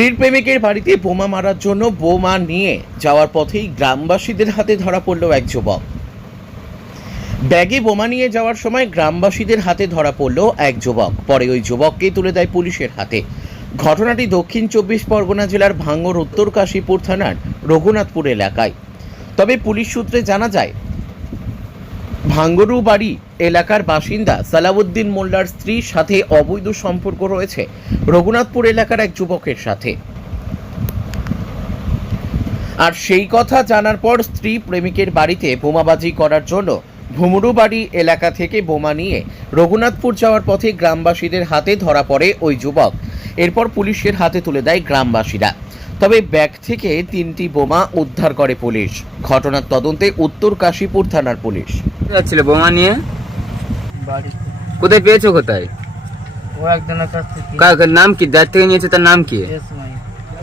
স্ত্রীর প্রেমিকের বাড়িতে বোমা মারার জন্য বোমা নিয়ে যাওয়ার পথেই গ্রামবাসীদের হাতে ধরা পড়ল এক যুবক। ব্যাগে বোমা নিয়ে যাওয়ার সময় গ্রামবাসীদের হাতে ধরা পড়ল এক যুবক। পরে ওই যুবককে তুলে দেয় পুলিশের হাতে। ঘটনাটি দক্ষিণ চব্বিশ পরগনা জেলার ভাঙ্গর উত্তর কাশীপুর থানার রঘুনাথপুর এলাকায়। তবে পুলিশ সূত্রে জানা যায় ভাঙ্গরু বাড়ি এলাকার বাসিন্দা সালাউদ্দিন মোল্লার স্ত্রীর সাথে অবৈধ সম্পর্ক রয়েছে। রঘুনাথপুর এলাকার এক যুবকের সাথে। আর সেই কথা জানার পর স্ত্রী প্রেমিকের বাড়িতে বোমাবাজি করার জন্য ভুমরু বাড়ি এলাকা থেকে বোমা নিয়ে রঘুনাথপুর যাওয়ার পথে গ্রামবাসীদের হাতে ধরা পড়ে ওই যুবক। এরপর পুলিশের হাতে তুলে দেয় গ্রামবাসীরা। তবে ব্যাগ থেকে তিনটি বোমা উদ্ধার করে পুলিশ। ঘটনার তদন্তে উত্তর কাশীপুর থানার পুলিশ। যাচ্ছিল বোমা নিয়ে? কোথায় পেয়েছ কোথায়? নাম কি? যার থেকে নিয়েছে তার নাম কি?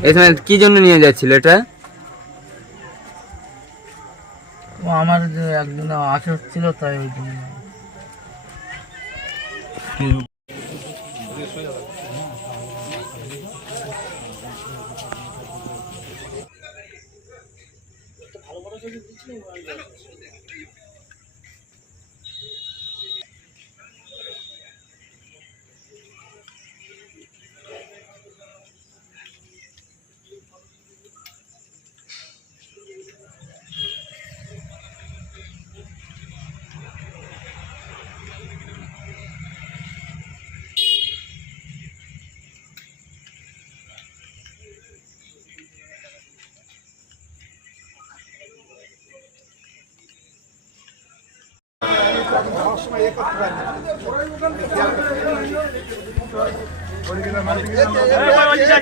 এসমাইল। কি জন্য নিয়ে যাচ্ছিল এটা? আমার একদিন আশা ছিল তাই ওই জন্য। করে কিছুই বলে ওরা কিন্তু আমার সময় এ করতে পারে না